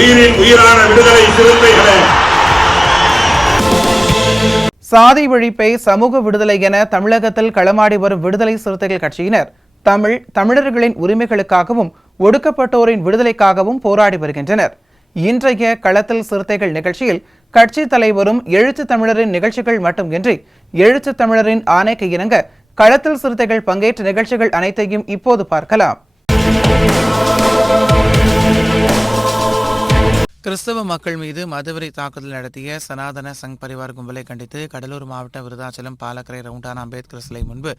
உயிரின் உயிரான விடுதலை சிறுத்தைகளே, சாதி ஒழிப்பை சமூக விடுதலை என தமிழகத்தில் களமாடி வரும் விடுதலை சிறுத்தைகள் கட்சியினர் தமிழர்களின் உரிமைகளுக்காகவும் ஒடுக்கப்பட்டோரின் விடுதலைக்காகவும் போராடி வருகின்றனர். இன்றைய களத்தில் சிறுத்தைகள் நிகழ்ச்சியில் கட்சி தலைவரும் எழுத்து தமிழரின் நிகழ்ச்சிகள் மட்டுமின்றி எழுத்து தமிழரின் ஆணைக்கு இணங்க களத்தில் சிறுத்தைகள் பங்கேற்ற நிகழ்ச்சிகள் அனைத்தையும் இப்போது பார்க்கலாம். கிறிஸ்தவ மக்கள் மீது மதவெறி தாக்குதல் நடத்திய சனாதன சங் பரிவார் கும்பலை கண்டித்து கடலூர் மாவட்ட விருதாச்சலம் பாலக்கரை ரவுண்டானா அம்பேத்கர் சிலை முன்பு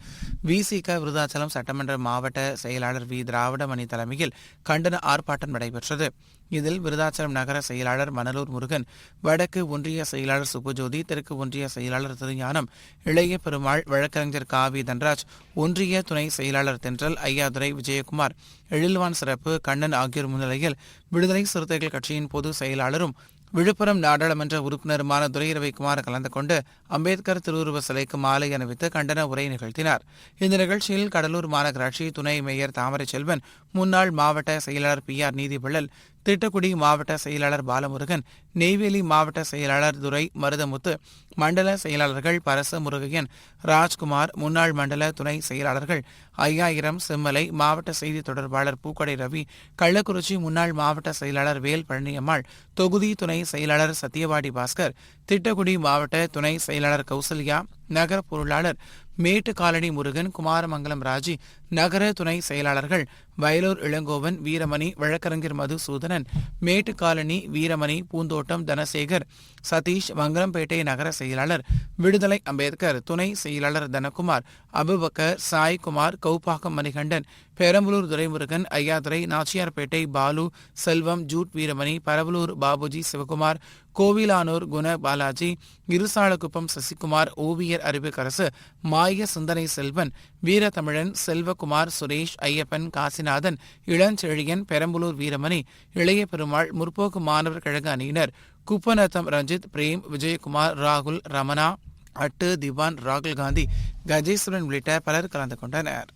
விசிக விருதாச்சலம் சட்டமன்ற மாவட்ட செயலாளர் வி திராவிடமணி தலைமையில் கண்டன ஆர்ப்பாட்டம் நடைபெற்றது. இதில் விருதாச்சலம் நகர செயலாளர் மணலூர் முருகன், வடக்கு ஒன்றிய செயலாளர் சுப்புஜோதி, தெற்கு ஒன்றிய செயலாளர் திருஞானம், இளைய பெருமாள், வழக்கறிஞர் காவி தன்ராஜ், ஒன்றிய துணை செயலாளர் தென்றல், ஐயாதுரை விஜயகுமார், எழில்வான் சிறப்பு, கண்ணன் ஆகியோர் முன்னிலையில் விடுதலை சிறுத்தைகள் கட்சியின் பொதுச் செயலாளரும் விழுப்புரம் நாடாளுமன்ற உறுப்பினருமான துரை ரவிக்குமார் கலந்து கொண்டு அம்பேத்கர் திருவுருவ சிலைக்கு மாலை அணிவித்து கண்டன உரை நிகழ்த்தினார். இந்த நிகழ்ச்சியில் கடலூர் மாநகராட்சி துணை மேயர் தாமரை செல்வன், முன்னாள் மாவட்ட செயலாளர் PR நீதிவள்ளல், திட்டக்குடி மாவட்ட செயலாளர் பாலமுருகன், நெய்வேலி மாவட்ட செயலாளர் துரை மருதமுத்து, மண்டல செயலாளர்கள் பரச முருகையன், ராஜ்குமார், முன்னாள் மண்டல துணை செயலாளர்கள் 5000, செம்மலை மாவட்ட செய்தி தொடர்பாளர் பூக்கடை ரவி, கள்ளக்குறிச்சி முன்னாள் மாவட்ட செயலாளர் வேல் பழனியம்மாள், தொகுதி துணை செயலாளர் சத்தியவாடி பாஸ்கர், திட்டக்குடி மாவட்ட துணை செயலாளர் கௌசல்யா, நகர பொருளாளர் மேட்டு காலனி முருகன், குமாரமங்கலம் ராஜி, நகர துணை செயலாளர்கள் வயலூர் இளங்கோவன், வீரமணி, வழக்கறிஞர் மதுசூதனன், மேட்டு காலனி வீரமணி, பூந்தோட்டம் தனசேகர், சதீஷ், வங்கரம்பேட்டை நகர செயலாளர் விடுதலை அம்பேத்கர், துணை செயலாளர் தனகுமார், அபுபக்கர், சாய்குமார், கௌபாக்கம் மணிகண்டன், பெரம்பலூர் துரைமுருகன், ஐயாதுரை, நாச்சியார்பேட்டை பாலு, செல்வம், ஜூட் வீரமணி, பரவலூர் பாபுஜி சிவகுமார், கோவிலானூர் குண பாலாஜி, இருசாலக்குப்பம் சசிகுமார், ஓவியர் அறிவுக்கரசு, மாய சிந்தனை செல்வன், வீரதமிழன், செல்வகுமார், சுரேஷ், ஐயப்பன், காசிநாதன், இளஞ்செழியன், பெரம்பலூர் வீரமணி, இளைய பெருமாள், முற்போக்கு மாணவர் கழக அணியினர், குப்பநத்தம் ரஞ்சித், பிரேம், விஜயகுமார், ராகுல், ரமணா, அட்டு, திவான், ராகுல் காந்தி, கஜேஸ்வரன் உள்ளிட்ட பலர் கலந்து கொண்டனர்.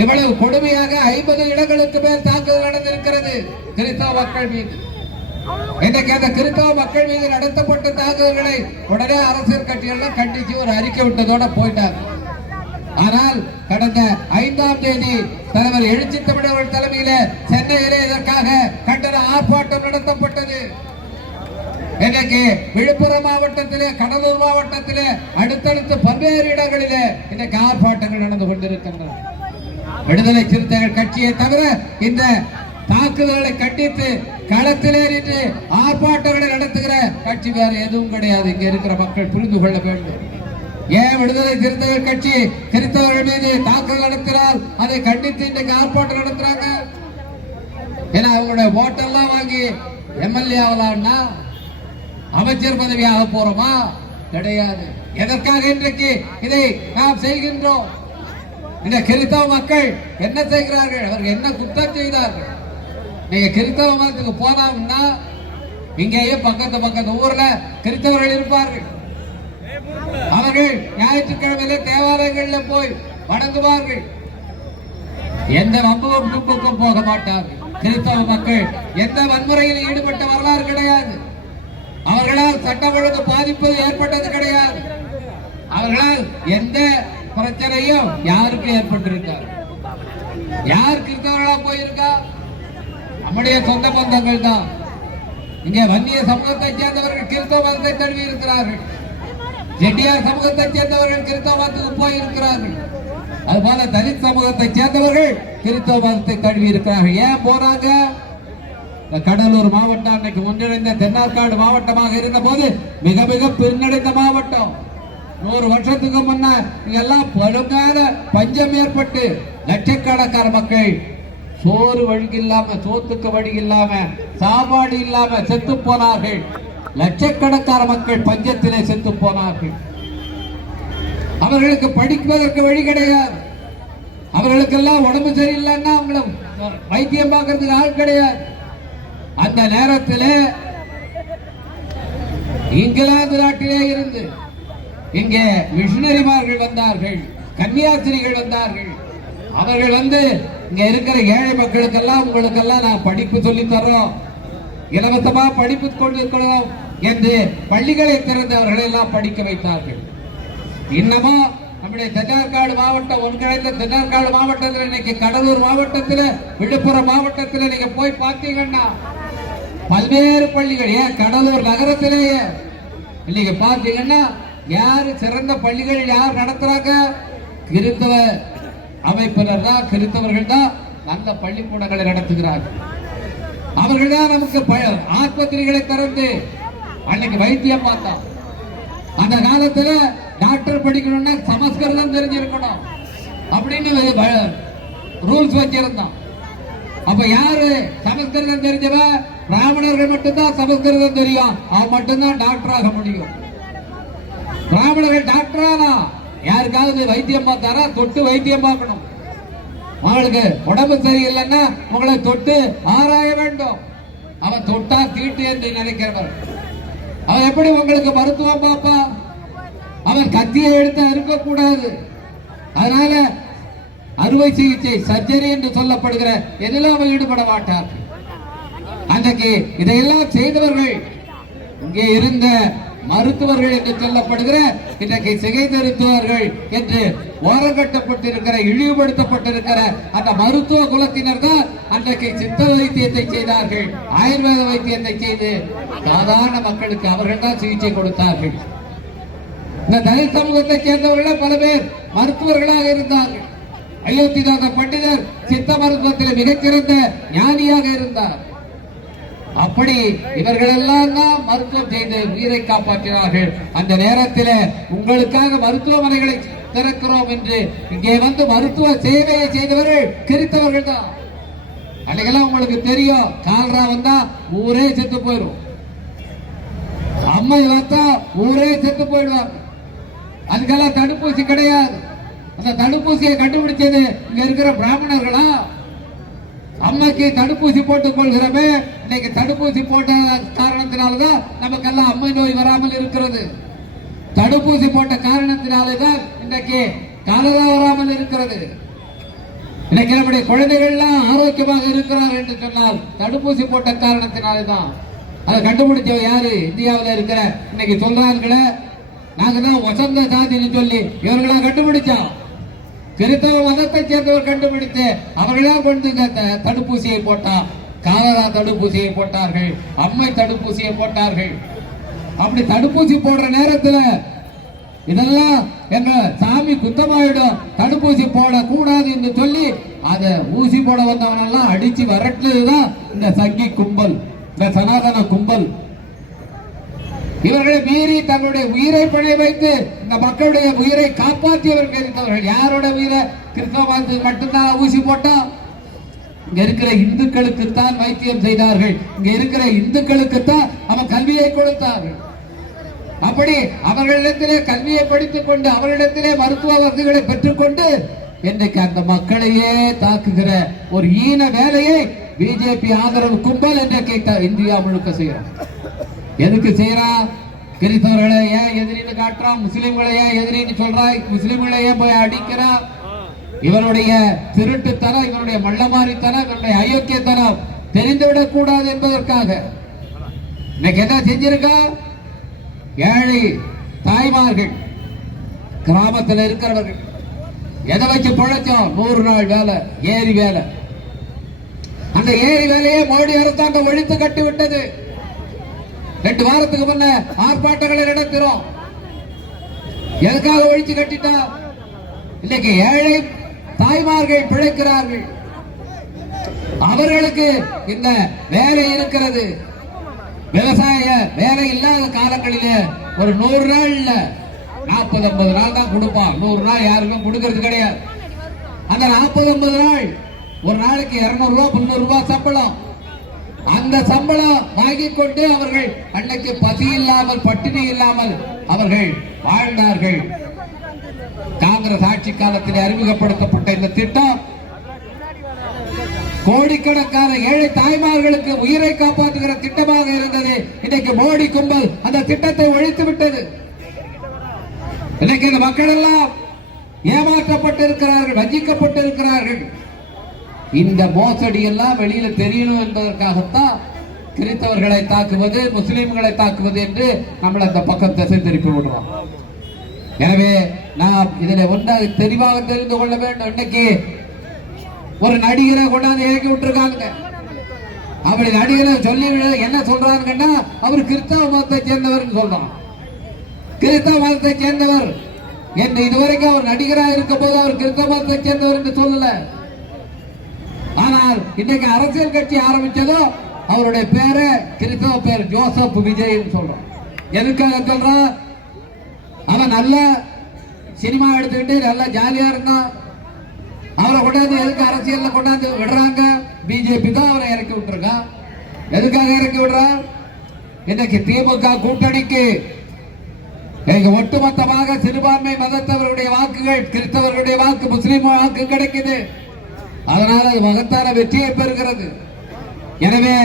இவ்வளவு கொடுமையாக 50 இடங்களுக்கு மேல் தாக்குதல் நடந்திருக்கிறது கிறிஸ்தவ மக்கள் மீது. இன்றைக்கு அந்த கிறிஸ்தவ மக்கள் மீது நடத்தப்பட்ட தாக்குதல்களை உடனே அரசியல் கட்சிகள் கண்டிச்சு ஒரு அறிக்கை விட்டதோட போயிட்டாங்க. ஆனால் கடந்த 5ஆம் தேதி தலைவர் எழுச்சி தமிழர்கள் தலைமையில சென்னையிலே இதற்காக கண்டன ஆர்ப்பாட்டம் நடத்தப்பட்டது. இன்றைக்கு விழுப்புரம் மாவட்டத்திலே, கடலூர் மாவட்டத்திலே, அடுத்தடுத்து பல்வேறு இடங்களிலே இன்றைக்கு ஆர்ப்பாட்டங்கள் நடந்து கொண்டிருக்கின்றன. விடுதலை சிறுத்தைகள் கட்சியை தவிர இந்த தாக்குதல்களை கண்டித்து களத்திலே நின்று ஆர்ப்பாட்டங்களை நடத்துகிற கட்சி வேற எதுவும் கிடையாது. இங்க இருக்கிற மக்கள் புரிந்து கொள்ள வேண்டும். ஏன் விடுதலை சிறுத்தைகள் கட்சி கிறிஸ்தவர்கள் மீது தாக்குதல் நடத்தினால் அதை கண்டித்து இன்றைக்கு ஆர்ப்பாட்டம் நடத்துறாங்க? ஏன்னா அவங்களுடைய ஓட்டெல்லாம் வாங்கி MLA ஆகலாம்னா அமைச்சர் பதவியாக போறோமா? கிடையாது. எதற்காக இன்றைக்கு இதை நாம் செய்கின்றோம்? இந்த கிறிஸ்தவ மக்கள் என்ன செய்கிறார்கள்? அவர்கள் என்ன குற்றம் செய்தார்கள்? நீங்க கிறிஸ்தவ மதத்துக்கு போனோம்னா இங்கேயே பக்கத்து ஊர்ல கிறிஸ்தவர்கள் இருப்பார்கள். அவர்கள் ஞாயிற்றுக்கிழமையில தேவாலயங்கள்ல போய் வணங்குவார்கள். எந்த வம்புக்கும் போக மாட்டார்கள். கிறிஸ்தவ மக்கள் எந்த வன்முறையில் ஈடுபட்ட வரலாறு கிடையாது. அவர்களால் சட்டம் ஒழுங்கு பாதிப்பது ஏற்பட்டது கிடையாது. அவர்களால் எந்த பிரச்சனையும் யாருக்கும் ஏற்பட்டிருக்கார்? யார் கிறிஸ்தவர்களா போயிருக்கா? நம்முடைய சொந்த பந்தங்கள் தான். இங்கே வன்னிய சமூகத்தை சேர்ந்தவர்கள் கிறிஸ்தவ மதத்தை தழுவி இருக்கிறார்கள். செட்டியார் சமூகத்தை சேர்ந்தவர்கள் கிறிஸ்தவ மதத்துக்கு போயிருக்கிறார்கள். அதுபோல தலித் சமூகத்தை சேர்ந்தவர்கள் கிறிஸ்தவ மதத்தை தழுவி இருக்கிறார்கள். ஏன் போறாங்க? கடலூர் மாவட்டம் அன்னைக்கு ஒன்றிணைந்த தென்னார்காடு மாவட்டமாக இருந்த போது மிக மிக பின்னடைந்த மாவட்டம். 100 வருஷத்துக்கு முன்ன இதெல்லாம் பழுங்கால பஞ்சம் ஏற்பட்டு லட்சக்கணக்கான மக்கள் சோறு வழி இல்லாம, சோத்துக்கு வழி இல்லாம, சாப்பாடு இல்லாம செத்து போனார்கள். லட்சக்கணக்கான மக்கள் பஞ்சத்திலே செத்து போனார்கள். அவர்களுக்கு படிப்பதற்கு வழி கிடையாது. அவர்களுக்கெல்லாம் உடம்பு சரியில்லைன்னா அவங்கள வைத்தியம் பார்க்கறதுக்கு ஆள் கிடையாது. அந்த நேரத்தில் இங்கிலாந்து நாட்டிலே இருந்து இங்கே மிஷனரிமார்கள் வந்தார்கள், கன்னியாஸ்திரிகள் வந்தார்கள். அவர்கள் வந்து இங்க இருக்கிற ஏழை மக்களுக்கெல்லாம் உங்களுக்கெல்லாம் நான் படிப்பு சொல்லி தர்றோம், இலவசமா படிப்பு கொண்டிருக்கிறோம் என்று பள்ளிகளை திறந்து அவர்களை எல்லாம் படிக்க வைத்தார்கள். இன்னமும் நம்முடைய தென்னார்காடு மாவட்டம், ஒன்றிணைந்த தென்னார்காடு மாவட்டத்தில், இன்னைக்கு கடலூர் மாவட்டத்தில், விழுப்புரம் மாவட்டத்தில் நீங்க போய் பார்த்தீங்கன்னா பல்வேறு பள்ளிகள், ஏன் கடலூர் நகரத்திலேயே இன்னைக்கு பார்த்தீங்கன்னா யாரு சிறந்த பள்ளிகள் யார் நடத்துறாங்க? கிறிஸ்தவ அமைப்பினர் தான், கிறிஸ்தவர்கள் தான் நல்ல பள்ளிக்கூடங்களை நடத்துகிறார்கள். அவர்கள் தான் நமக்கு ஆஸ்பத்திரிகளை திறந்து அன்னைக்கு வைத்தியம் பார்த்தோம். அந்த காலத்துல டாக்டர் படிக்கணும்னா சமஸ்கிருதம் தெரிஞ்சிருக்கணும் அப்படின்னு ரூல்ஸ் வச்சிருந்தோம். அப்ப யாரு சமஸ்கிருதம் தெரிஞ்சவன்? பிராமணர்கள் மட்டும்தான் சமஸ்கிருதம் தெரியும், அவன் மட்டும்தான் டாக்டர் ஆக முடியும். பிராமணர்கள் டாக்டரானா யாருக்காவது வைத்தியம் பார்த்தாரா? தொட்டு வைத்தியம் பார்க்கணும். உங்களுக்கு உடம்பு சரியில்லைன்னா உங்களை தொட்டு ஆராய வேண்டும். அவன் தொட்டா தீட்டு என்று நினைக்கிறவர் அவன் எப்படி உங்களுக்கு மருத்துவம் பார்ப்பா? அவன் கத்தியை எடுத்து இருக்கக்கூடாது. அதனால அறுவை சிகிச்சை, சர்ஜரி என்று சொல்லப்படுகிற எதிலும் அவன் ஈடுபட மாட்டார். அன்றைக்கு இதையெல்லாம் செய்தவர்கள் இங்கே இருந்த மருத்துவர்கள் என்று சொல்லப்படுகிற, இன்றைக்கு சிகை மருத்துவர்கள் என்று ஓரங்கட்டப்பட்டிருக்கிற, இழிவுபடுத்தப்பட்டிருக்கிற அந்த மருத்துவ குலத்தினர் தான் அன்றைக்கு சித்த வைத்தியத்தை செய்தார்கள், ஆயுர்வேத வைத்தியத்தை செய்து சாதாரண மக்களுக்கு அவர்கள் தான் சிகிச்சை கொடுத்தார்கள். இந்த தலித் சமூகத்தை சேர்ந்தவர்களே பல பேர் மருத்துவர்களாக இருந்தார்கள். அயோத்திதாச பண்டிதர் சித்த மருத்துவத்தில் மிகச்சிறந்த ஞானியாக இருந்தார். அப்படி இவர்கள் எல்லாம் தான் மருத்துவம் செய்து உயிரை காப்பாற்றினார்கள். அந்த நேரத்தில் உங்களுக்காக மருத்துவமனைகளை திறக்கிறோம் என்று இங்கே வந்து மருத்துவ சேவையை செய்தவர்கள் கிறிஸ்தவர்கள் தான். அன்னைக்கெல்லாம் உங்களுக்கு தெரியும், கால்ரா வந்தா ஊரே செத்து போயிடும், அம்மை வந்தா ஊரே செத்து போயிடுவாங்க. அதுக்கெல்லாம் தடுப்பூசி கிடையாது. அந்த தடுப்பூசியை கண்டுபிடிச்சது இங்க இருக்கிற பிராமணர்களா? அம்மைக்கு தடுப்பூசி போட்டுக் கொள்கிறமே, இன்னைக்கு தடுப்பூசி போட்ட காரணத்தினால்தான் நமக்கெல்லாம் அம்மை நோய் வராமல் இருக்கிறது. தடுப்பூசி போட்ட காரணத்தினால்தான் இன்றைக்கு காலரா வராமல் இருக்கிறது. இன்னைக்கு நம்முடைய குழந்தைகள்லாம் ஆரோக்கியமாக இருக்கிறார் என்று சொன்னால் தடுப்பூசி போட்ட காரணத்தினால்தான். அதை கண்டுபிடிச்ச யாரு? இந்தியாவில் இருக்கிற இன்னைக்கு சொல்றாங்களே நாங்க தான் வசந்த சாதின்னு சொல்லி இவர்களா கண்டுபிடிச்சா? கிறிஸ்தவ மதத்தை சேர்ந்தவர் கண்டுபிடித்து அவர்களா கொண்டு தடுப்பூசியை போட்டா. காலரா தடுப்பூசியை போட்டார்கள், அம்மை தடுப்பூசியை போட்டார்கள். அப்படி தடுப்பூசி போடுற நேரத்தில் இதெல்லாம் எங்க சாமி குத்தமாயிடும், தடுப்பூசி போடக்கூடாது என்று சொல்லி அதை ஊசி போட வந்தவனெல்லாம் அடிச்சு விரட்டுதான் இந்த சங்கி கும்பல், இந்த சனாதன கும்பல். இவர்களை மீறி தங்களுடைய உயிரை பணை வைத்து இந்த மக்களுடைய உயிரை காப்பாற்றியவர்கள் இருந்தவர்கள். யாரோட உயிரை? கிறிஸ்தவ மதத்துக்கு மட்டும்தான் ஊசி போட்டா? இங்க இருக்கிற இந்துக்களுக்குத்தான் வைத்தியம் செய்தார்கள், இங்க இருக்கிற இந்துக்களுக்குத்தான் அவன் கல்வியை கொடுத்தார்கள். அப்படி அவர்களிடத்திலே கல்வியை படித்துக் கொண்டு அவர்களிடத்திலே மருத்துவ வசதிகளை பெற்றுக்கொண்டு இன்றைக்கு அந்த மக்களையே தாக்குகிற ஒரு ஈன வேலையை பிஜேபி ஆதரவு கும்பல் இன்றைக்கு இந்தியா முழுக்க செய்யறோம். எதுக்கு செய்யறான்? கிறிஸ்தவர்களை ஏன் எதிரின்னு காட்டுறான், முஸ்லிம்களை ஏன் எதிரின்னு சொல்றான், முஸ்லிம்களை ஏன் போய் அடிக்கிறான்? இவருடைய திருட்டுத்தனம், இவருடைய மள்ளமாரித்தனம், இவருடைய அயோக்கியத்தனம் தெரிந்துவிடக் கூடாது என்பதற்காக இன்னைக்கு என்ன செஞ்சிருக்கா? ஏழை தாய்மார்கள், கிராமத்தில் இருக்கிறவர்கள் எதை வச்சு பிழைச்சோம்? 100 நாள் வேலை, ஏரி வேலை. அந்த ஏரி வேலையை மோடி அரசாங்கம் ஒழித்து கட்டி விட்டது. 2 வாரத்துக்கு முன்ன ஆர்ப்பாட்டங்களை நடத்துறோம். எதுக்காக ஒழிச்சு கட்டிட்டா? இன்னைக்கு ஏழை தாய்மார்கள் பிழைக்கிறார்கள், அவர்களுக்கு இந்த வேலை இருக்கிறது. விவசாய வேலை இல்லாத காலங்களிலே ஒரு 100 நாள்ல 40-50 நாள் தான் கொடுப்பான். 100 நாள் யாருக்கும் கொடுக்கறது கிடையாது. அந்த 40-50 நாள் ஒரு நாளைக்கு 200 ரூபாய் 300 ரூபாய் சம்பளம். அந்த சம்பளம் வாங்கி கொண்டு அவர்கள் அன்னைக்கு பசி இல்லாமல் பட்டினி இல்லாமல் அவர்கள் வாழ்ந்தார்கள். காங்கிரஸ் ஆட்சி காலத்தில் அறிமுகப்படுத்தப்பட்ட இந்த திட்டம் கோடிக்கணக்கான ஏழை தாய்மார்களுக்கு உயிரை காப்பாற்றுகிற திட்டமாக இருந்தது. இன்னைக்கு மோடி கும்பல் அந்த திட்டத்தை ஒழித்து விட்டது. இன்னைக்கு இந்த மக்கள் எல்லாம் ஏமாற்றப்பட்டிருக்கிறார்கள், வஞ்சிக்கப்பட்டிருக்கிறார்கள். இந்த மோசடி எல்லாம் வெளியில தெரியணும் என்பதற்காகத்தான் கிறிஸ்தவர்களை தாக்குவது, முஸ்லிம்களை தாக்குவது என்று நம்மள அந்த பக்கம் திசை திருப்பி விடுறோம். எனவே நாம் இதில் ஒன்றாக தெளிவாக தெரிந்து கொள்ள வேண்டும். இன்னைக்கு ஒரு நடிகரை கொண்டாந்து இறக்கி விட்டுருக்காங்க. அப்படி நடிகரை சொல்லி என்ன சொல்றாங்கன்னா அவர் கிறிஸ்தவ மதத்தை சேர்ந்தவர் சொல்றான். கிறிஸ்தவ மதத்தை சேர்ந்தவர் என்று இதுவரைக்கும் அவர் நடிகராக இருக்கும் போது அவர் கிறிஸ்தவ மதத்தை சேர்ந்தவர் என்று சொல்லல. ஆனால் இன்னைக்கு அரசியல் கட்சி ஆரம்பிச்சதோ அவருடைய பேரு கிறிஸ்தவ பேர் ஜோசப் விஜய் சொல்றோம். எதுக்காக சொல்றான்? அவன் நல்ல சினிமா எடுத்துக்கிட்டு நல்லா ஜாலியா இருந்தான். அவரை கொண்டாந்து எதுக்கு அரசியல்ல கொண்டாந்து விடுறாங்க? பிஜேபி தான் அவரை இறக்கி விட்டுருக்கான். எதுக்காக இறக்கி விடுறான்? இன்னைக்கு திமுக கூட்டணிக்கு ஒட்டுமொத்தமாக சிறுபான்மை மதத்தவர்களுடைய வாக்குகள், கிறிஸ்தவர்களுடைய வாக்கு, முஸ்லிம் வாக்கு கிடைக்குது. அதனால அது மகத்தான வெற்றியை பெறுகிறது. எனவே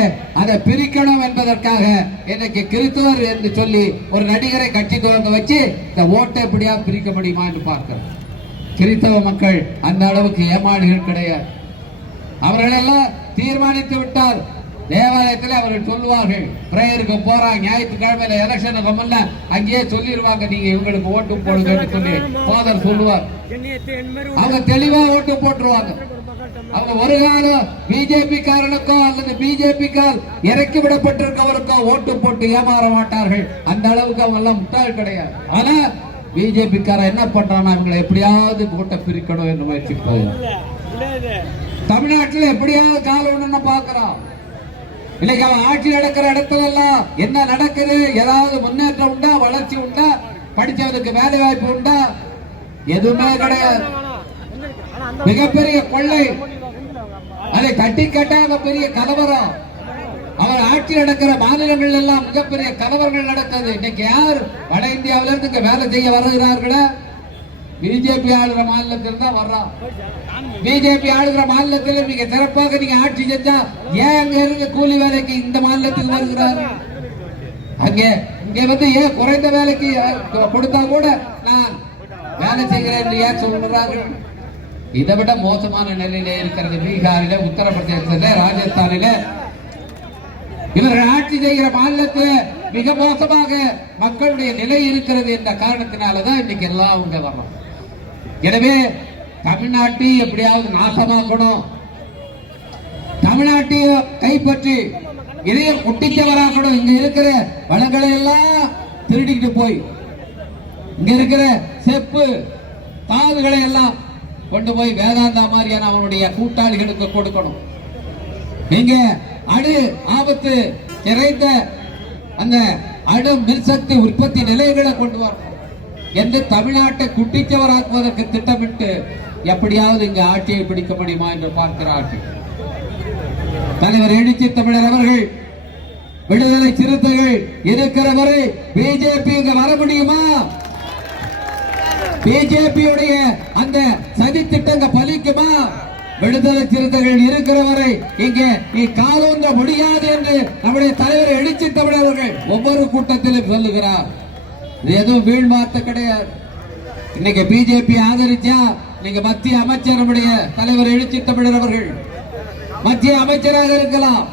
அதை பிரிக்கணும் என்பதற்காக இன்னைக்கு கிறிஸ்தவர் என்று சொல்லி ஒரு நடிகரை கட்சி துவங்க வச்சு இந்த ஓட்டை எப்படியா பிரிக்க முடியுமா என்று பார்க்கிறோம். கிறிஸ்தவ மக்கள் அந்த அளவுக்கு ஏமாளிகள் கிடையாது. அவர்கள் எல்லாம் தீர்மானித்து விட்டார். தேவாலயத்தில் அவர்கள் சொல்லுவார்கள், பிரேயருக்கு போறாங்க, ஞாயிற்றுக்கிழமையில எலெக்ஷனுக்கு அங்கேயே சொல்லிடுவாங்க, நீங்க இவங்களுக்கு ஓட்டு போடுங்கன்னு சொல்லி ஃபாதர் சொல்லுவார். அவங்க தெளிவா ஓட்டு போட்டுருவாங்க. அவங்க ஒரு காலம் பிஜேபி காரனுக்கோ அல்லது பிஜேபி கால் இறக்கி விடப்பட்டிருக்கவருக்கோ ஓட்டு போட்டு ஏமாற மாட்டார்கள். அந்த அளவுக்கு அவங்க எல்லாம் முட்டாள் கிடையாது. ஆனா பிஜேபி கார என்ன பண்றான்னா இவங்களை எப்படியாவது ஓட்டை பிரிக்கணும் என்று முயற்சிப்பது. தமிழ்நாட்டில் எப்படியாவது கால ஒண்ணு பாக்குறான். இன்னைக்கு அவன் ஆட்சி நடக்கிற இடத்துல எல்லாம் என்ன நடக்குது? ஏதாவது முன்னேற்றம் உண்டா? வளர்ச்சி உண்டா? படிச்சவனுக்கு வேலை வாய்ப்பு உண்டா? எதுவுமே கிடையாது. மிகப்பெரிய கொள்ளை, அதை கட்டி கட்டாக பெரிய கலவரம். அவர் ஆட்சி நடக்கிற மாநிலங்கள் எல்லாம் மிகப்பெரிய கலவரங்கள் நடக்குது. இன்னைக்கு யார் வட இந்தியாவில இருந்து இங்க வேலை செய்ய வருகிறார்களா? பிஜேபி ஆளுகிற மாநிலத்தில் தான் வர்றான். பிஜேபி ஆளுகிற மாநிலத்தில் நீங்க சிறப்பாக நீங்க ஆட்சி செஞ்சா ஏன் அங்க இருந்து கூலி வேலைக்கு இந்த மாநிலத்துக்கு வருகிறாரு? அங்கே இங்க வந்து ஏன் குறைந்த வேலைக்கு கொடுத்தா கூட நான் வேலை செய்கிறேன் என்று ஏன் சொல்றாங்க? இதை விட மோசமான நிலையில இருக்கிறது பீகாரில, உத்தரப்பிரதேசத்துல, ராஜஸ்தானில. இவர்கள் ஆட்சி செய்கிற மாநிலத்தில் மிக மோசமாக மக்களுடைய நிலை இருக்கிறது என்ற காரணத்தினாலதான் இன்னைக்கு எல்லாம் அவங்க வர்றோம். எனவே தமிழ்நாட்டை எப்படியாவது நாசமாக்கணும், தமிழ்நாட்டை கைப்பற்றி இதையும் குட்டிச்சவராக்கணும். இங்க இருக்கிற வளங்களை எல்லாம் திருடிக்கிட்டு போய் இங்க இருக்கிற செப்பு தாதுகளை எல்லாம் கொண்டு போய் வேதாந்தா மாதிரியான அவனுடைய கூட்டாளிகளுக்கு கொடுக்கணும். நீங்க அணு ஆபத்து நிறைந்த அந்த அணு மின்சக்தி உற்பத்தி நிலையங்களை கொண்டு வரணும் என்று தமிழ்நாட்டை குட்டிச்சவராக்குவதற்கு திட்டமிட்டு எப்படியாவது இங்க ஆட்சியை பிடிக்க முடியுமா என்று பார்க்கிற ஆட்சி. தலைவர் எழுச்சி தமிழர் அவர்கள், விடுதலை சிறுத்தைகள் இருக்கிற வரை பிஜேபி இங்க வர முடியுமா? பிஜேபியுடைய அந்த சதி திட்டங்க பலிக்குமா? விடுதலை சிறுத்தைகள் இருக்கிற வரை இங்கே நீ காலூன்ற முடியாது என்று நம்முடைய தலைவர் எழுச்சி தமிழர்கள் ஒவ்வொரு கூட்டத்திலும் சொல்லுகிறார். இது எதுவும் வீண் வார்த்தை கிடையாது. இன்னைக்கு பிஜேபி ஆதரிச்சா நீங்க மத்திய அமைச்சர் நம்முடைய தலைவர் எழுச்சி தமிழர் அவர்கள் மத்திய அமைச்சராக இருக்கலாம்.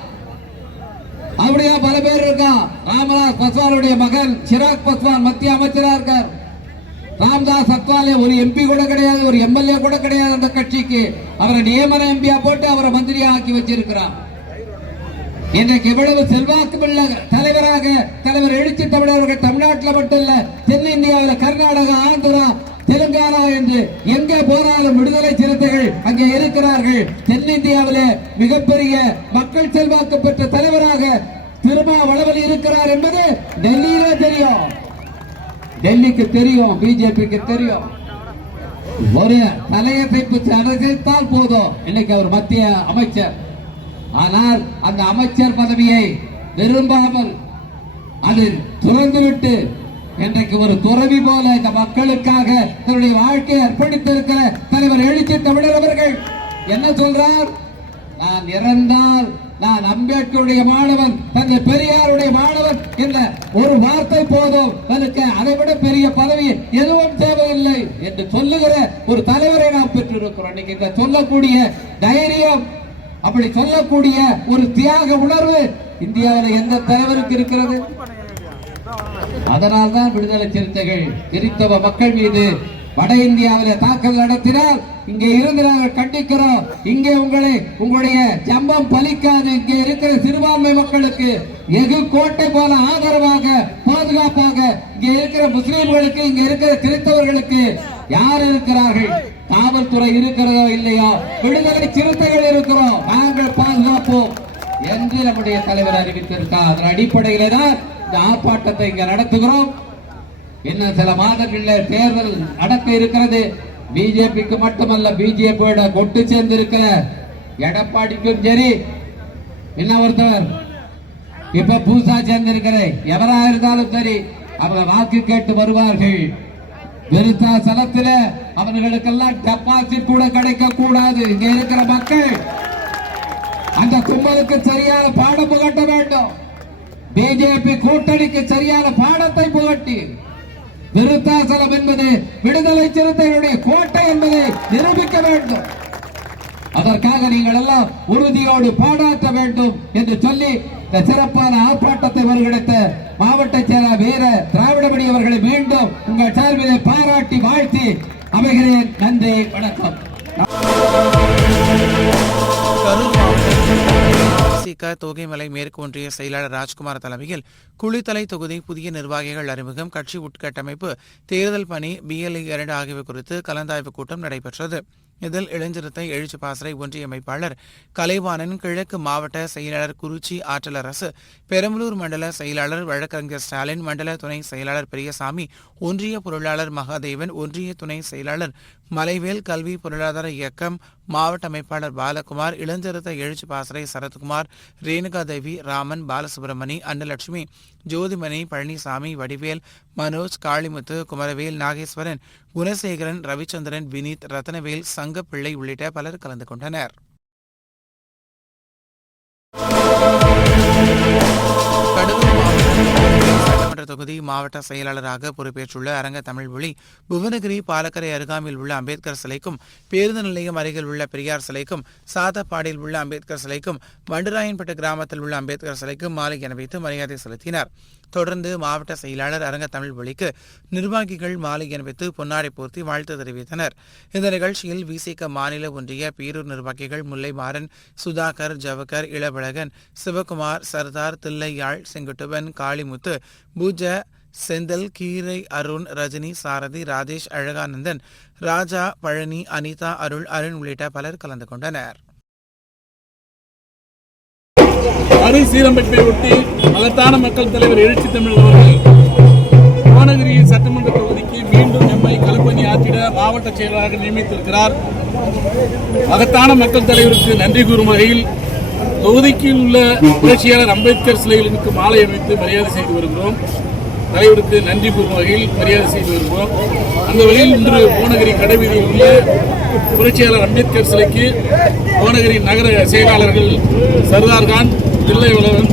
அப்படியா பல பேர் இருக்கா. ராமதாஸ் பஸ்வானுடைய மகன் சிராக் பஸ்வான் மத்திய அமைச்சராக இருக்கார். ராம்தாஸ் அத்வாலே ஒரு எம்பி கூட கிடையாது, ஒரு எம்எல்ஏ கூட கிடையாது. அந்த கட்சிக்கு அவரை நியமன எம்பியா போட்டு அவரை மந்திரியா ஆக்கி வச்சிருக்கிறார். இன்றைக்கு எவ்வளவு செல்வாக்குள்ள தலைவராக தலைவர் எழுச்சி தமிழர்கள் தமிழ்நாட்டில் மட்டும் இல்ல, தென்னிந்தியாவில் கர்நாடகா, ஆந்திரா, தெலுங்கானா என்று எங்கே போனாலும் விடுதலை சிறுத்தைகள் அங்கே இருக்கிறார்கள். தென்னிந்தியாவிலே மிகப்பெரிய மக்கள் செல்வாக்கு பெற்ற தலைவராக திருமாவளவன் இருக்கிறார் என்பது டெல்லியிலே தெரியும். டெல்லிக்கு தெரியும், பிஜேபிக்கு தெரியும். ஒரு தலையசைப்பு அரசித்தால் போதும், இன்னைக்கு அவர் மத்திய அமைச்சர். ஆனால் அந்த அமைச்சர் பதவியை விரும்பாமல் அது துறந்துவிட்டு இன்றைக்கு ஒரு துறவி போல இந்த மக்களுக்காக தன்னுடைய வாழ்க்கையை அர்ப்பணித்திருக்கிற தலைவர் எழுச்சி தமிழர் அவர்கள் என்ன சொல்றார்? நான் இறந்தால் நான் அம்பேத்கருடைய மாணவன், தந்தை பெரியாருடைய மாணவன் என்ற ஒரு வார்த்தை போதும், தனக்கு அதைவிட பெரிய பதவி எதுவும் தேவையில்லை என்று சொல்லுகிற ஒரு தலைவரை நாம் பெற்றிருக்கிறோம். இன்னைக்கு இந்த சொல்லக்கூடிய தைரியம், அப்படி சொல்லக்கூடிய ஒரு தியாக உணர்வு இந்தியாவில் எந்த தலைவருக்கு இருக்கிறது? அதனால்தான் விடுதலை சிறுத்தைகள் கிறிஸ்தவ மக்கள் மீது வட இந்தியாவில் தாக்கல் நடத்தினால் இங்கே இருந்து நாங்கள் கண்டிக்கிறோம். இங்கே உங்களுடைய ஜம்பம் பலிக்காது. இங்கே இருக்கிற சிறுபான்மை மக்களுக்கு எகு கோட்டை போல ஆதரவாக பாதுகாப்பாக இங்கே இருக்கிற முஸ்லிம்களுக்கு, இங்க இருக்கிற கிறிஸ்தவர்களுக்கு யார் இருக்கிறார்கள்? காவல்துறை இருக்கிறதோ இல்லையோ, விடுதலை சிறுத்தைகள் இருக்கிறோம், நாங்கள் பாதுகாப்போம் என்று நம்முடைய தலைவர் அறிவித்திருக்கார். அதன் அடிப்படையில தான் இந்த ஆர்ப்பாட்டத்தை இங்க நடத்துகிறோம். இன்னும் சில மாதங்களில் தேர்தல் நடக்க இருக்கிறது. பிஜேபிக்கு மட்டுமல்ல, பிஜேபியோட கொட்டு சேர்ந்து இருக்கிற எடப்பாடிக்கும் சரி, என்ன ஒருத்தவர் இப்ப பூசா சேர்ந்து இருக்கிற எவரா இருந்தாலும் சரி, அவங்க வாக்கு கேட்டு வருவார்கள். விருத்தாசலத்துல அவர்களுக்கெல்லாம் டெபாசிட் கூட கிடைக்க கூடாது. இங்க இருக்கிற மக்கள் அந்த கும்பலுக்கு சரியான பாடம் புகட்ட வேண்டும். பிஜேபி கூட்டணிக்கு சரியான பாடத்தை புகட்டி விருத்தாசலம் என்பது விடுதலை சிறுத்தைகளுடைய கோட்டை என்பதை நிரூபிக்க வேண்டும். அதற்காக நீங்கள் எல்லாம் உறுதியோடு பாடாற்ற வேண்டும் என்று சொல்லி இந்த சிறப்பான ஆர்ப்பாட்டத்தை வருகின்ற மாவட்ட செயலர் வீர திராவிடமணி அவர்களை மீண்டும் உங்கள் சார்பிலே பாராட்டி வாழ்த்தி அமைகிறேன். நன்றி, வணக்கம். தோகைமலை மேற்கு ஒன்றிய செயலாளர் ராஜ்குமார் தலைமையில் குளித்தலை தொகுதி புதிய நிர்வாகிகள் அறிமுகம், கட்சி உட்கட்டமைப்பு, தேர்தல் பணி, BLE 2 ஆகியவை குறித்து கலந்தாய்வு கூட்டம் நடைபெற்றது. இதில் இளஞ்சிறுத்தை எழுச்சி பாசறை ஒன்றிய அமைப்பாளர் கலைவாணன், கிழக்கு மாவட்ட செயலாளர் குறிச்சி ஆற்றலரசு, பெரம்பலூர் மண்டல செயலாளர் வழக்கறிஞர் ஸ்டாலின், மண்டல துணை செயலாளர் பெரியசாமி, ஒன்றிய பொருளாளர் மகாதேவன், ஒன்றிய துணை செயலாளர் மலைவேல், கல்வி பொருளாதார இயக்கம் மாவட்ட அமைப்பாளர் பாலகுமார், இளஞ்சிறுத்தை எழுச்சி பாசறை சரத்குமார், ரேணுகா தேவி, ராமன், பாலசுப்ரமணி, அன்னலட்சுமி, ஜோதிமணி, பழனிசாமி, வடிவேல், மனோஜ், காளிமுத்து, குமரவேல், நாகேஸ்வரன், குணசேகரன், ரவிச்சந்திரன், வினீத், ரத்தனவேல், சங்கப்பிள்ளை உள்ளிட்ட பலர் கலந்து கொண்டனர். சட்டமன்ற தொகுதி மாவட்ட செயலாளராக பொறுப்பேற்றுள்ள அரங்க தமிழ்மொழி புவனகிரி பாலக்கரை அருகாமையில் உள்ள அம்பேத்கர் சிலைக்கும், பேருந்து நிலையம் அருகில் உள்ள பெரியார் சிலைக்கும், சாதப்பாடியில் உள்ள அம்பேத்கர் சிலைக்கும், வண்டுராயன்பட்டு கிராமத்தில் உள்ள அம்பேத்கர் சிலைக்கும் மாலை அணிவித்து மரியாதை செலுத்தினார். தொடர்ந்து மாவட்ட செயலாளர் அரங்க தமிழ்மொழிக்கு நிர்வாகிகள் மாலை அணிவித்து பொன்னாடை போர்த்தி வாழ்த்து தெரிவித்தனர். இந்த நிகழ்ச்சியில் விசிக மாநில ஒன்றிய பீரூர் நிர்வாகிகள் முல்லைமாறன், சுதாகர், ஜவகர், இளவழகன், சிவகுமார், சர்தார், தில்லையாழ், செங்குட்டுவன், காளிமுத்து, பூஜ, செந்தில், கீரை, அருண், ரஜினி, சாரதி, ராஜேஷ், அழகானந்தன், ராஜா, பழனி, அனிதா, அருண் உள்ளிட்ட பலர் கலந்து கொண்டனர். மறுசீரமைப்பை ஒட்டி மகத்தான மக்கள் தலைவர் எழுச்சி தமிழ் அவர்கள் புவனகிரி சட்டமன்ற தொகுதிக்கு மீண்டும் எம்மை களப்பணி ஆற்றிட மாவட்ட செயலாளராக நியமித்திருக்கிறார். மகத்தான மக்கள் தலைவருக்கு நன்றி கூறும் வகையில் தொகுதிக்கு உள்ள புரட்சியாளர் அம்பேத்கர் சிலைகளுக்கு மாலை அணிவித்து மரியாதை செய்து வருகிறோம். தலைவருக்கு நன்றி கூறும் வகையில் மரியாதை செய்து வருகிறோம். அந்த வகையில் இன்று புவனகிரி கடைவீதியில் உள்ள புரட்சியாளர் அம்பேத்கர் சிலைக்கு புவனகிரி நகர செயலாளர்கள் சர்தார்கான், தில்லைவளவன்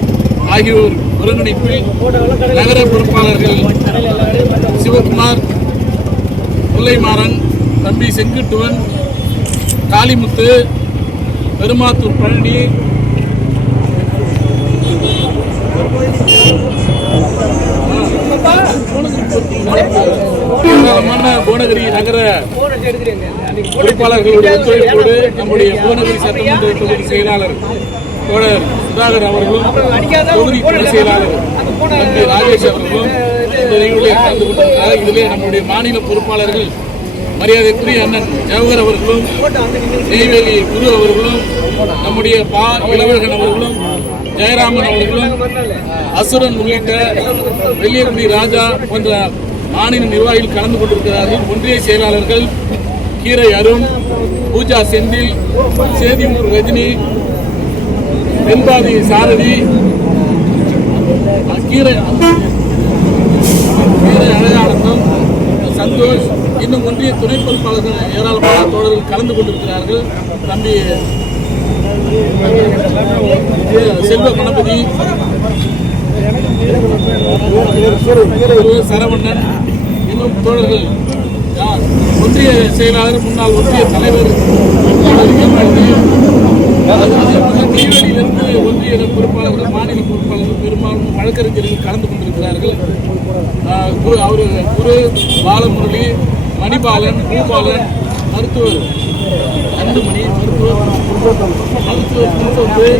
ஆகியோர் ஒருங்கிணைப்பில் நகர பொறுப்பாளர்கள் சிவகுமார், முல்லைமாறன், தம்பி செங்குட்டுவன், காளிமுத்து, பெருமாத்தூர் பழனி, புவனகிரி நகர பொறுப்பாளர்களுடைய ஒத்துழைப்போடு நம்முடைய புவனகிரி சட்டமன்ற தொகுதி செயலாளர் தோழர் சுதாகர் அவர்களும், தொகுதி துணை செயலாளர் தம்பி ராஜேஷ் அவர்களும் இந்த நிகழ்வில் கலந்து கொண்டிருக்கிறார். இதிலே நம்முடைய மாநில பொறுப்பாளர்கள் மரியாதைக்குரிய அண்ணன் ஜவஹர் அவர்களும், நெய்வேலி குரு அவர்களும், நம்முடைய இளவழகன் அவர்களும், ஜெயராமன் அவர்களும், அசுரன் உள்ளிட்ட வெள்ளியக்குடி ராஜா போன்ற மாநில நிர்வாகிகள் கலந்து கொண்டிருக்கிறார்கள். ஒன்றிய செயலாளர்கள் கீரை அருண், பூஜா செந்தில், சேதியூர் ரஜினி, வெண்பாதி சாரதி, கீரை அழகானந்தம், சந்தோஷ், இன்னும் ஒன்றிய துணை பொறுப்பாளர்கள் ஏராளமான தோழர்கள் கலந்து கொண்டிருக்கிறார்கள். தம்பி செல்வ கணபதி, சரவணன், இன்னும் தோழர்கள், ஒன்றிய செயலாளர், முன்னாள் ஒன்றிய தலைவர் நெய்வேலியிலிருந்து ஒன்றிய பொறுப்பாளர்கள், மாநில பொறுப்பாளர்கள், பெரும்பாலும் வழக்கறிஞர்கள் கலந்து கொண்டிருக்கிறார்கள். அவர் குரு பாலமுரளி, மணிபாலன், பூபாலன், மருத்துவர் அன்புமணி, மருத்துவர்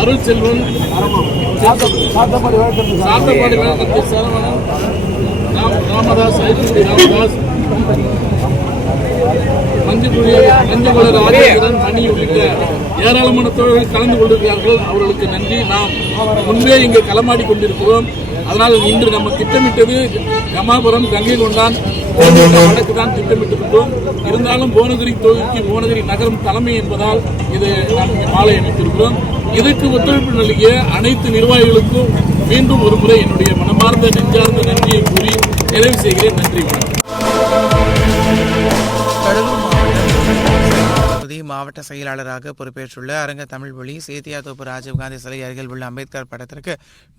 அருள் செல்வன், சாத்தப்பாடி வழக்கறிஞர் சரவணன், ராமதாஸ், ராமதாஸ், மஞ்சள் ராஜேந்திரன், மணி உள்ளிட்ட ஏராளமான தோழர்கள் கலந்து கொண்டிருக்கிறார்கள். அவர்களுக்கு நன்றி. நாம் முன்பே இங்கே களமாடி கொண்டிருக்கிறோம். அதனால் இன்று நம்ம திட்டமிட்டது கமாபுரம், கங்கை கொண்டான் வடக்கு தான் திட்டமிட்டிருக்கிறோம். இருந்தாலும் புவனகிரி தொகுதிக்கு புவனகிரி நகரம் தலைமை என்பதால் இதை நாம் மாலை அமைத்திருக்கிறோம். இதற்கு ஒத்துழைப்பு நல்கிய அனைத்து நிர்வாகிகளுக்கும் மீண்டும் ஒரு முறை என்னுடைய மனமார்ந்த நெஞ்சார்ந்த நன்றியை கூறி நிறைவு செய்கிறேன். நன்றி, வணக்கம். மாவட்ட செயலாளராக பொறுப்பேற்றுள்ள அரங்க தமிழ்மொழி சேத்தியாத்தோப்பு ராஜீவ்காந்தி சிலை அருகில் உள்ள அம்பேத்கர் படத்திற்கு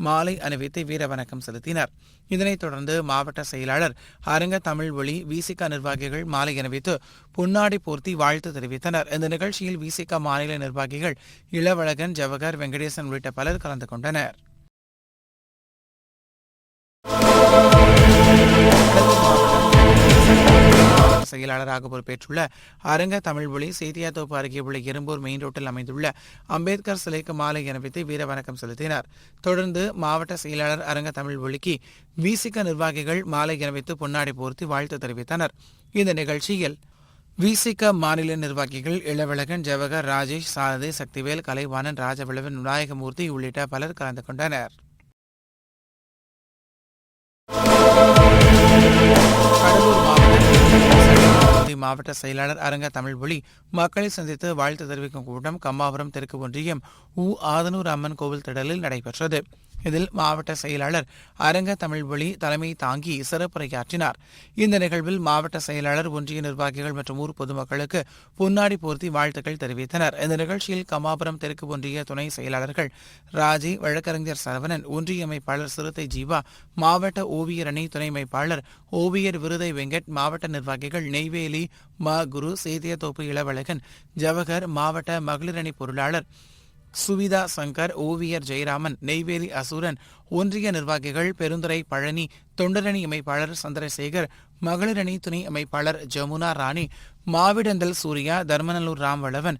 மாலை அணிவித்து வீர வணக்கம் செலுத்தினர். இதனைத் தொடர்ந்து மாவட்ட செயலாளர் அரங்க தமிழ்மொழி விசிக நிர்வாகிகள் மாலை அணிவித்து பொன்னாடி போர்த்தி வாழ்த்து தெரிவித்தனர். இந்த நிகழ்ச்சியில் விசிக மாநில நிர்வாகிகள் இளவழகன், ஜவஹர், வெங்கடேசன் உள்ளிட்ட பலர் கலந்து கொண்டனர். செயலாளராக பொறுப்பேற்றுள்ள அரங்க தமிழ்மொழி சேத்தியாத்தோப்பு அருகே உள்ள இரும்பூர் மெயின் ரோட்டில் அமைந்துள்ள அம்பேத்கர் சிலைக்கு மாலை அணிவித்து வீர வணக்கம் செலுத்தினார். தொடர்ந்து மாவட்ட செயலாளர் அரங்க தமிழ்மொழிக்கு விசிக நிர்வாகிகள் மாலை அணிவித்து பொன்னாடி போர்த்தி வாழ்த்து தெரிவித்தனர். இந்த நிகழ்ச்சியில் விசிக மாநில நிர்வாகிகள் இளவழகன், ஜவஹர், ராஜேஷ், சாரதி, சக்திவேல், கலைவாணன், ராஜவளவன், விநாயகமூர்த்தி உள்ளிட்ட பலர் கலந்து கொண்டனர். மாவட்ட செயலாளர் அரங்க தமிழ்மொழி மக்களை சந்தித்து வாழ்த்து தெரிவிக்கும் கூட்டம் கம்மாபுரம் தெற்கு ஒன்றியம் ஆதனூர் அம்மன் கோவில் திடலில் நடைபெற்றது. இதில் மாவட்ட செயலாளர் அரங்க தமிழ்மொழி தலைமை தாங்கி சிறப்புரையாற்றினார். இந்த நிகழ்வில் மாவட்ட செயலாளர், ஒன்றிய நிர்வாகிகள் மற்றும் ஊர் பொதுமக்களுக்கு பொன்னாடி போர்த்தி வாழ்த்துக்கள் தெரிவித்தனர். இந்த நிகழ்ச்சியில் கம்மாபுரம் தெற்கு ஒன்றிய துணை செயலாளர்கள் ராஜி, வழக்கறிஞர் சரவணன், ஒன்றிய அமைப்பாளர் சிறுத்தை ஜீவா, மாவட்ட ஓவியர் அணி துணை அமைப்பாளர் ஓவியர் விருதை வெங்கட், மாவட்ட நிர்வாகிகள் நெய்வேலி குரு, சேத்தியத்தோப்பு இளவழகன், ஜவஹர், மாவட்ட மகளிர் அணி பொருளாளர் சுவிதா சங்கர், ஓவியர் ஜெயராமன், நெய்வேலி அசூரன், ஒன்றிய நிர்வாகிகள் பெருந்துறை பழனி, தொண்டரணி அமைப்பாளர் சந்திரசேகர், மகளிரணி துணை அமைப்பாளர் ஜமுனா ராணி, மாவிடந்தல் சூர்யா, தர்மநல்லூர் ராம்வளவன்,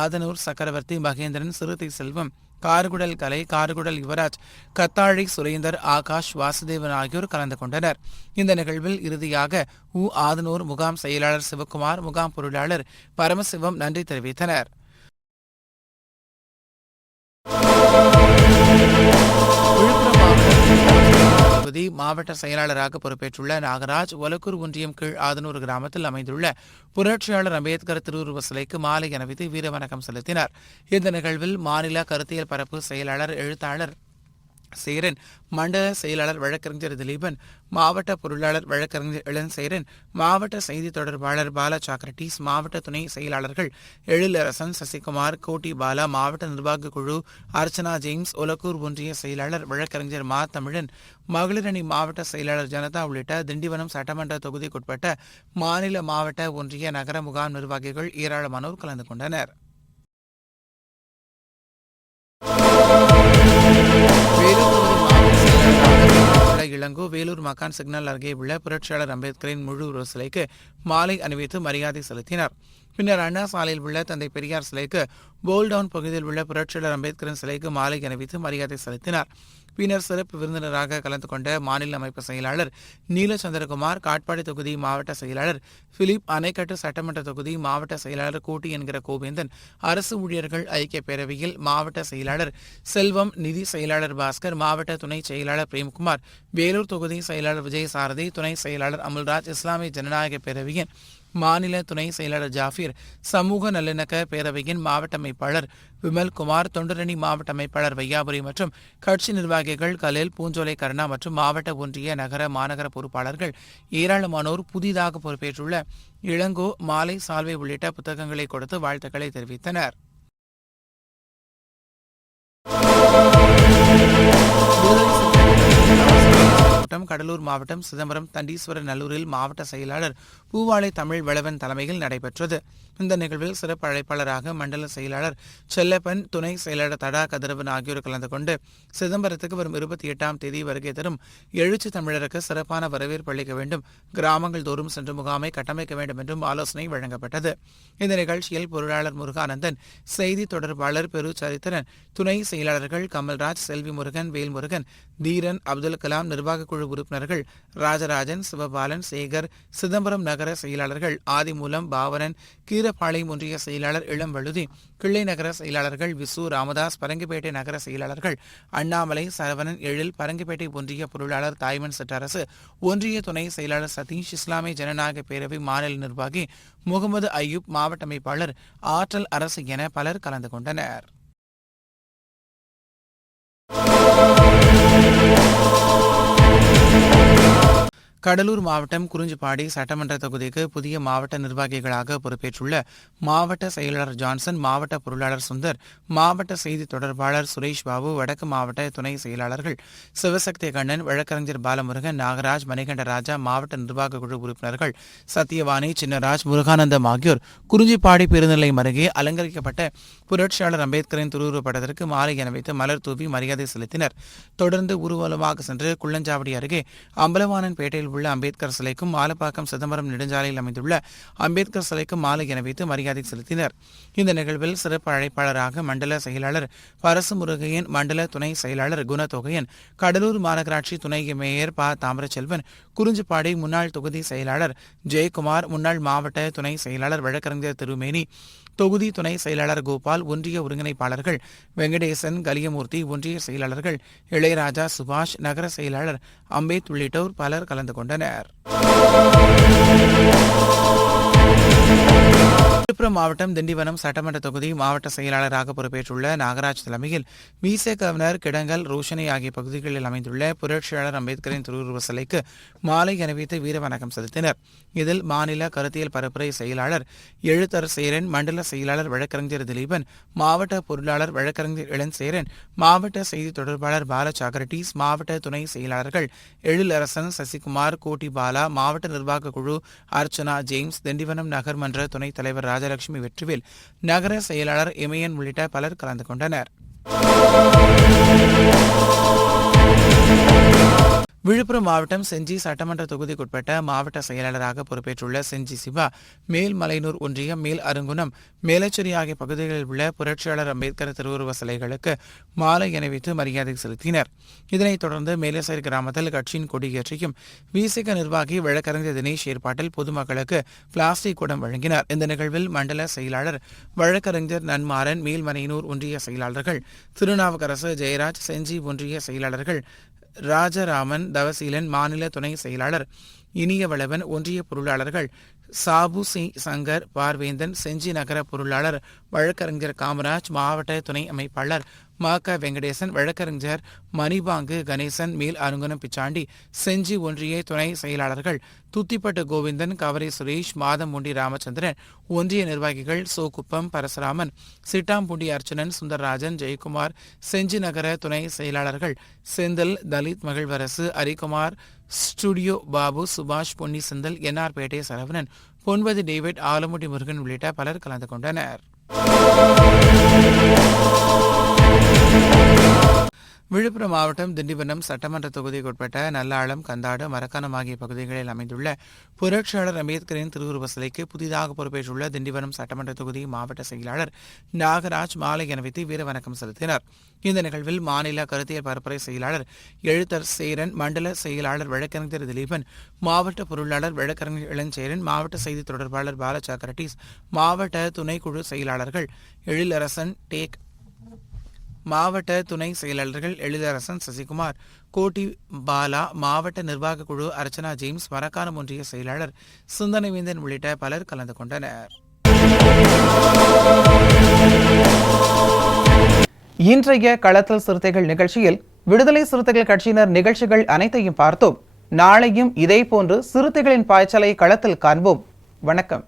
ஆதனூர் சக்கரவர்த்தி, மகேந்திரன், சிறுத்தை செல்வம், கார்குடல் கலை, கார்குடல் யுவராஜ், கத்தாழி சுரேந்தர், ஆகாஷ், வாசுதேவன் ஆகியோர் கலந்து கொண்டனர். இந்த நிகழ்வில் இறுதியாக ஆதனூர் முகாம் செயலாளர் சிவக்குமார், முகாம் பொருளாளர் பரமசிவம் நன்றி தெரிவித்தனர். மாவட்ட செயலாளராக பொறுப்பேற்றுள்ள நாகராஜ் ஒலக்கூர் ஒன்றியம் கீழ் ஆதனூர் கிராமத்தில் அமைந்துள்ள புரட்சியாளர் அம்பேத்கர் திருவுருவ சிலைக்கு மாலை அணிவித்து வீர வணக்கம் செலுத்தினார். இந்த நிகழ்வில் மாநில கருத்தியல் பரப்பு செயலாளர் எழுத்தாளர் சேரன், மண்டல செயலாளர் வழக்கறிஞர் திலீபன், மாவட்ட பொருளாளர் வழக்கறிஞர் இளஞ்சேரன், மாவட்ட செய்தி தொடர்பாளர் பாலா சாக்ரட்டிஸ், மாவட்ட துணை செயலாளர்கள் எழிலரசன், சசிகுமார், கோட்டி பாலா, மாவட்ட நிர்வாக குழு அர்ச்சனா ஜேம்ஸ், ஒலக்கூர் ஒன்றிய செயலாளர் வழக்கறிஞர் மா தமிழன், மகளிரணி மாவட்ட செயலாளர் ஜனதா உள்ளிட்ட திண்டிவனம் சட்டமன்ற தொகுதிக்குட்பட்ட மாநில, மாவட்ட, ஒன்றிய, நகர முகாம் நிர்வாகிகள் ஏராளமானோர் கலந்து கொண்டனர். இளங்கோ வேலூர் மக்கான் சிக்னல் அருகே உள்ள புரட்சியாளர் அம்பேத்கரின் முழு உருவ சிலைக்கு மாலை அணிவித்து மரியாதை செலுத்தினார். பின்னர் அண்ணா சாலையில் உள்ள தந்தை பெரியார் சிலைக்கு போல்டவுன் பகுதியில் உள்ள புரட்சியாளர் அம்பேத்கரின் சிலைக்கு மாலை அணிவித்து மரியாதை செலுத்தினார். பின்னர் சிறப்பு விருந்தினராக கலந்து கொண்ட மாநில அமைப்பு செயலாளர் நீலச்சந்திரகுமார், காட்பாடி தொகுதி மாவட்ட செயலாளர் பிலிப், அணைக்கட்டு சட்டமன்ற தொகுதி மாவட்ட செயலாளர் கூட்டி என்கிற கோவேந்தன், அரசு ஊழியர்கள் ஐக்கிய பேரவையில் மாவட்ட செயலாளர் செல்வம், நிதி செயலாளர் பாஸ்கர், மாவட்ட துணை செயலாளர் பிரேம்குமார், வேலூர் தொகுதி செயலாளர் விஜயசாரதி, துணை செயலாளர் அமுல்ராஜ், இஸ்லாமிய ஜனநாயக பேரவையின் மாநில துணை செயலாளர் ஜாஃபீர், சமூக நல்லிணக்க பேரவையின் மாவட்ட அமைப்பாளர் விமல்குமார், தொண்டரணி மாவட்ட அமைப்பாளர் வையாபுரி மற்றும் கட்சி நிர்வாகிகள் கலில், பூஞ்சோலை கருணா மற்றும் மாவட்ட ஒன்றிய நகர மாநகர பொறுப்பாளர்கள் ஏராளமானோர் புதிதாக பொறுப்பேற்றுள்ள இளங்கோ, மாலை, சால்வை உள்ளிட்ட புத்தகங்களை கொடுத்து வாழ்த்துக்களை தெரிவித்தனர். கடலூர் மாவட்டம் சிதம்பரம் தண்டீஸ்வரர் நல்லூரில் மாவட்ட செயலாளர் பூவாலை தமிழ் வளவன் தலைமையில் நடைபெற்றது. இந்த நிகழ்வில் சிறப்பு அழைப்பாளராக மண்டல செயலாளர் செல்லப்பன், துணை செயலாளர் தடா கதிரவன் ஆகியோர் கலந்து கொண்டு சிதம்பரத்துக்கு வரும் 28ஆம் தேதி வருகை தரும் எழுச்சி தமிழருக்கு சிறப்பான வரவேற்பு அளிக்க வேண்டும், கிராமங்கள் தோறும் சென்று முகாமை கட்டமைக்க வேண்டும் என்றும் ஆலோசனை வழங்கப்பட்டது. இந்த நிகழ்ச்சியில் பொருளாளர் முருகானந்தன், செய்தி தொடர்பாளர் பெரு சரித்திரன், துணை செயலாளர்கள் கமல்ராஜ், செல்வி முருகன், வேல்முருகன், தீரன், அப்துல் கலாம், நிர்வாக குழு உறுப்பினர்கள் ராஜராஜன், சிவபாலன், சேகர், சிதம்பரம் நகர செயலாளர்கள் ஆதிமூலம், பாவனன், கீரப்பாளையம் ஒன்றிய செயலாளர் இளம்வழுதி, கிள்ளை நகர செயலாளர்கள் விசு, ராமதாஸ், பரங்கிப்பேட்டை நகர செயலாளர்கள் அண்ணாமலை, சரவணன், எழில், பரங்கிப்பேட்டை ஒன்றிய பொருளாளர் தாய்மன் சிற்றரசு, ஒன்றிய துணை செயலாளர் சதீஷ், இஸ்லாமிய ஜனநாயக பேரவை மாநில நிர்வாகி முகமது அய்யூப், மாவட்ட அமைப்பாளர் ஆற்றல் அரசு என பலர் கலந்து கொண்டனர். கடலூர் மாவட்டம் குறிஞ்சிப்பாடி சட்டமன்ற தொகுதிக்கு புதிய மாவட்ட நிர்வாகிகளாக பொறுப்பேற்றுள்ள மாவட்ட செயலாளர் ஜான்சன், மாவட்ட பொருளாளர் சுந்தர், மாவட்ட செய்தி தொடர்பாளர் சுரேஷ் பாபு, வடக்கு மாவட்ட துணை செயலாளர்கள் சிவசக்தி கண்ணன், வழக்கறிஞர் பாலமுருகன், நாகராஜ், மணிகண்ட ராஜா, மாவட்ட நிர்வாக குழு உறுப்பினர்கள் சத்தியவாணி, சின்னராஜ், முருகானந்தம் ஆகியோர் குறிஞ்சிப்பாடி பேருந்து நிலையம் அருகே அலங்கரிக்கப்பட்ட புரட்சியாளர் அம்பேத்கரின் திருவுருவப்படத்திற்கு மாலை அணிவித்து மலர் தூவி மரியாதை செலுத்தினர். தொடர்ந்து ஊர்வலமாக சென்று குள்ளஞ்சாவடி அருகே அம்பலவாணன் பேட்டையில் உள்ள அம்பேத்கர் சிலைக்கும், ஆலப்பாக்கம் சிதம்பரம் நெடுஞ்சாலையில் அமைந்துள்ள அம்பேத்கர் சிலைக்கும் மாலை அணிவித்து மரியாதை செலுத்தினர். இந்த நிகழ்வில் சிறப்பு அழைப்பாளராக மண்டல செயலாளர் பரசு முருகையன், மண்டல துணை செயலாளர் குணத்தொகையன், கடலூர் மாநகராட்சி துணை மேயர் ப. தாமரச்செல்வன், குறிஞ்சிப்பாடி முன்னாள் தொகுதி செயலாளர் ஜெயக்குமார், முன்னாள் மாவட்ட துணை செயலாளர் வழக்கறிஞர் திருமேனி, தொகுதி துணை செயலாளர் கோபால், ஒன்றிய ஒருங்கிணைப்பாளர்கள் வெங்கடேசன், கலியமூர்த்தி, ஒன்றிய செயலாளர்கள் இளையராஜா, சுபாஷ், நகர செயலாளர் அம்பேத் உள்ளிட்டோர் பலர் கலந்து கொண்டனர். விழுப்புரம் மாவட்டம் திண்டிவனம் சட்டமன்ற தொகுதி மாவட்ட செயலாளராக பொறுப்பேற்றுள்ள நாகராஜ் தலைமையில் மீச கவர்னர், கிடங்கல், ரோஷனி ஆகிய பகுதிகளில் அமைந்துள்ள புரட்சியாளர் அம்பேத்கரின் திருவுருவ சிலைக்கு மாலை அணிவித்து வீரவணக்கம் செலுத்தினர். இதில் மாநில கருத்தியல் பரப்புரை செயலாளர் எழுத்தர் சேரன், மண்டல செயலாளர் வழக்கறிஞர் திலீபன், மாவட்ட பொருளாளர் வழக்கறிஞர் இளஞ்சேரன், மாவட்ட செய்தி தொடர்பாளர் பாலசாகரட்டீஸ், மாவட்ட துணை செயலாளர்கள் எழிலரசன், சசிகுமார், கோட்டி பாலா, மாவட்ட நிர்வாக குழு அர்ச்சனா ஜேம்ஸ், திண்டிவனம் நகர்மன்ற துணைத் தலைவர் ராஜலட்சுமி வெற்றிவேல், நகர செயலாளர் இமயன் உள்ளிட்ட பலர் கலந்து கொண்டனர். விழுப்புரம் மாவட்டம் செஞ்சி சட்டமன்ற தொகுதிக்குட்பட்ட மாவட்ட செயலாளராக பொறுப்பேற்றுள்ள செஞ்சி சிவா, மேல்மலையனூர் ஒன்றியம், மேல் அருங்குணம், மேலச்சேரி ஆகிய பகுதிகளில் உள்ள புரட்சியாளர் அம்பேத்கர் திருவுருவ சிலைகளுக்கு மாலை அணிவித்து மரியாதை செலுத்தினர். இதனைத் தொடர்ந்து மேலசேரி கிராமத்தில் கட்சியின் கொடியேற்றியும் விசிக நிர்வாகி வழக்கறிஞர் தினேஷ் ஏற்பாட்டில் பொதுமக்களுக்கு பிளாஸ்டிக் குடம் வழங்கினார். இந்த நிகழ்வில் மண்டல செயலாளர் வழக்கறிஞர் நன்மாறன், மேல்மலையனூர் ஒன்றிய செயலாளர்கள் திருநாவுக்கரசு, ஜெயராஜ், செஞ்சி ஒன்றிய செயலாளர்கள் ராஜராமன், தவசீலன், மாநில துணை செயலாளர் இனியவளவன், ஒன்றிய பொருளாளர்கள் சாபு சி சங்கர், பார்வேந்தன், செஞ்சி நகர பொருளாளர் வழக்கறிஞர் காமராஜ், மாவட்ட துணை அமைப்பாளர் ம. க. வெங்கடேசன், வழக்கறிஞர் மணிபாங்கு கணேசன், மேல் அருங்குணம் பிச்சாண்டி, செஞ்சி ஒன்றிய துணை செயலாளர்கள் துத்திப்பட்டு கோவிந்தன், கவரை சுரேஷ், மாதம்பூண்டி ராமச்சந்திரன், ஒன்றிய நிர்வாகிகள் சோகுப்பம் பரசுராமன், சிட்டாம்பூண்டி அர்ச்சனன், சுந்தரராஜன், ஜெயக்குமார், செஞ்சி நகர துணை செயலாளர்கள் செந்தில், தலித் மகிழ்வரசு, அரிகுமார், ஸ்டுடியோ பாபு, சுபாஷ், பொன்னி செந்தில், என்ஆர் பேட்டை சரவணன், பொன்பதி டேவிட், ஆலமுடி முருகன் உள்ளிட்ட பலர் கலந்து கொண்டனர். விழுப்புரம் மாவட்டம் திண்டிவனம் சட்டமன்ற தொகுதிக்குட்பட்ட நல்லாளம், கந்தாடு, மரக்காணம் ஆகிய பகுதிகளில் அமைந்துள்ள புரட்சியாளர் அம்பேத்கரின் திருவுருவ சிலைக்கு புதிதாக பொறுப்பேற்றுள்ள திண்டிவனம் சட்டமன்ற தொகுதி மாவட்ட செயலாளர் நாகராஜ் மாலை அணிவித்து வீரவணக்கம் செலுத்தினார். இந்த நிகழ்வில் மாநில கருத்தியல் பரப்புரை செயலாளர் எழுத்தர் சேரன், மண்டல செயலாளர் வழக்கறிஞர் திலீபன், மாவட்ட பொருளாளர் வழக்கறிஞர் இளஞ்சேரன், மாவட்ட செய்தி தொடர்பாளர் பாலசாக்ரட்டிஸ், மாவட்ட துணைக்குழு செயலாளர்கள் எழிலரசன், டேக், மாவட்ட துணை செயலாளர்கள் எழிலரசன், சசிகுமார், கோட்டி பாலா, மாவட்ட நிர்வாக குழு அர்ச்சனா ஜேம்ஸ், மரக்காணம் ஒன்றிய செயலாளர் சிந்தனைவேந்தன் உள்ளிட்ட பலர் கலந்து கொண்டனர். இன்றைய களத்தல் சிறுத்தைகள் நிகழ்ச்சியில் விடுதலை சிறுத்தைகள் கட்சியினர் நிகழ்ச்சிகள் அனைத்தையும் பார்த்தோம். நாளையும் இதேபோன்று சிறுத்தைகளின் பாய்ச்சலை களத்தில் காண்போம். வணக்கம்.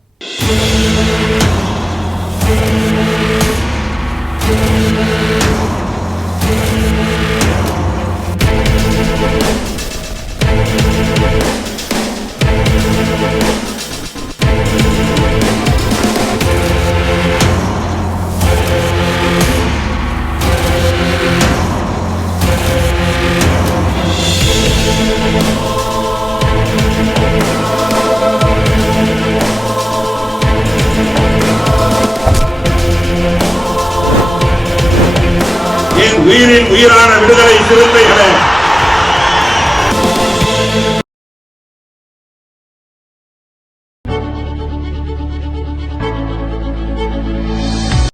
உயிரின் உயிரான விடுதலை சிறுத்தைகளே,